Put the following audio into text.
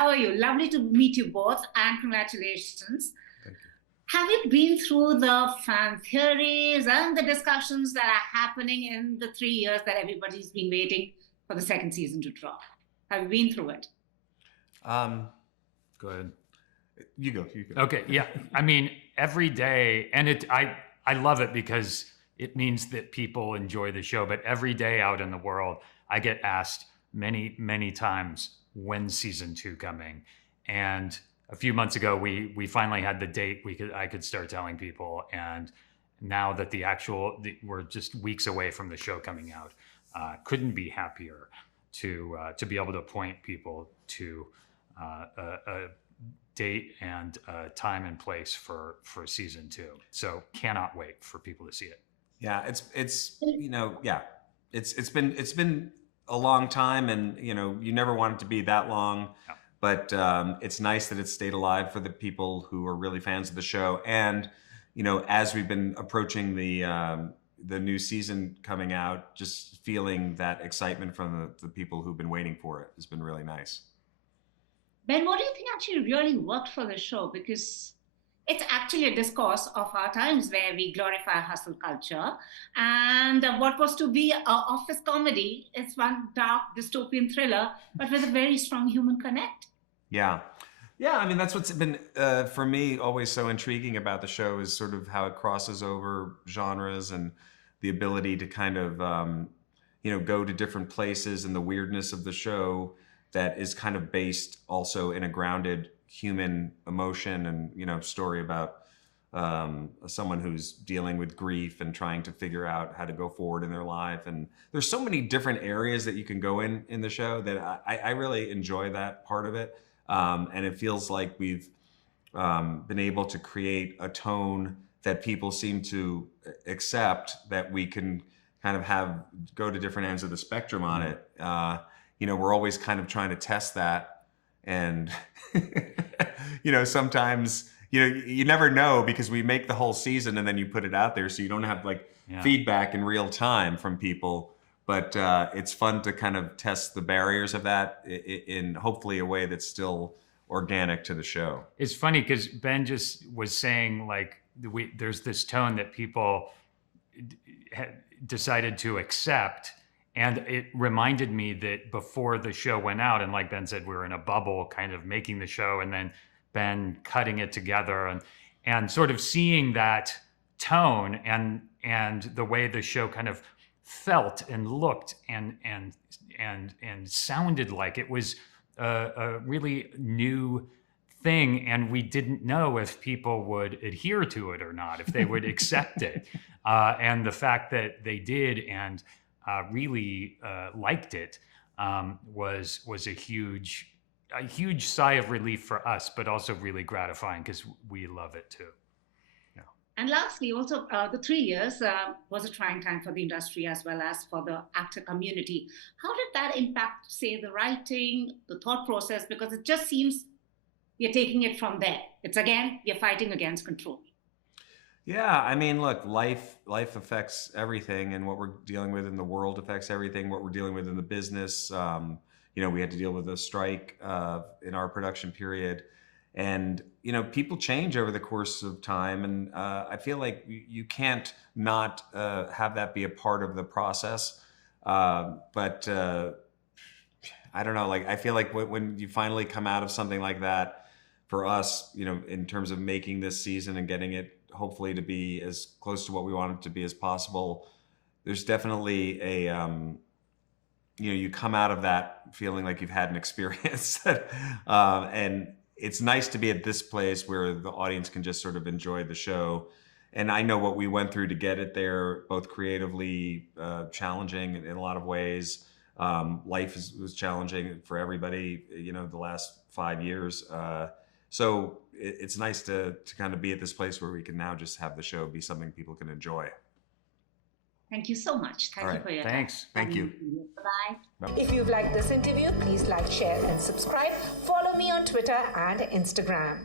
How are you? Lovely to meet you both, and congratulations. Thank you. Have you been through the fan theories and the discussions that are happening in the 3 years that everybody's been waiting for the second season to drop? Have you been through it? Go ahead. You go. Okay, yeah. I mean, every day, and I love it because it means that people enjoy the show, but every day out in the world, I get asked many, many times, when's season 2 coming? And a few months ago, we finally had the date I could start telling people. And now that we're just weeks away from the show coming out, couldn't be happier to be able to point people to a date and time and place for season 2. So cannot wait for people to see it. Yeah, it's been a long time, and you never want it to be that long. Yeah. But it's nice that it's stayed alive for the people who are really fans of the show. And as we've been approaching the new season coming out, just feeling that excitement from the people who've been waiting for it has been really nice. Ben, what do you think actually really worked for the show? Because it's actually a discourse of our times where we glorify hustle culture. And what was to be an office comedy is one dark dystopian thriller, but with a very strong human connect. Yeah. I mean, that's what's been, for me, always so intriguing about the show is sort of how it crosses over genres and the ability to kind of, go to different places, and the weirdness of the show that is kind of based also in a grounded human emotion and, story about someone who's dealing with grief and trying to figure out how to go forward in their life. And there's so many different areas that you can go in the show that I really enjoy that part of it. And it feels like we've been able to create a tone that people seem to accept, that we can kind of go to different ends of the spectrum on it. We're always kind of trying to test that. And, sometimes, you never know, because we make the whole season and then you put it out there, so you don't have feedback in real time from people. But it's fun to kind of test the barriers of that in hopefully a way that's still organic to the show. It's funny because Ben just was saying, there's this tone that people decided to accept. And it reminded me that before the show went out, and like Ben said, we were in a bubble kind of making the show, and then Ben cutting it together and sort of seeing that tone and the way the show kind of felt and looked and sounded like it was a really new thing, and we didn't know if people would adhere to it or not, if they would accept it. And the fact that they did and really liked it was a huge sigh of relief for us, but also really gratifying because we love it too. Yeah. And lastly, also the 3 years was a trying time for the industry as well as for the actor community. How did that impact, say, the writing, the thought process? Because it just seems you're taking it from there. It's again, you're fighting against control. Yeah, I mean, look, life affects everything, and what we're dealing with in the world affects everything. What we're dealing with in the business, we had to deal with a strike in our production period, and people change over the course of time, and I feel like you can't not have that be a part of the process. But I don't know, I feel like when you finally come out of something like that, for us, in terms of making this season and getting it hopefully to be as close to what we want it to be as possible, there's definitely a, you come out of that feeling like you've had an experience. And it's nice to be at this place where the audience can just sort of enjoy the show. And I know what we went through to get it there, both creatively challenging in a lot of ways. Life was challenging for everybody, the last 5 years. So it's nice to kind of be at this place where we can now just have the show be something people can enjoy. Thank you so much. Thank you for your Thanks. time. Thank you. Bye-bye. If you've liked this interview, please like, share, and subscribe. Follow me on Twitter and Instagram.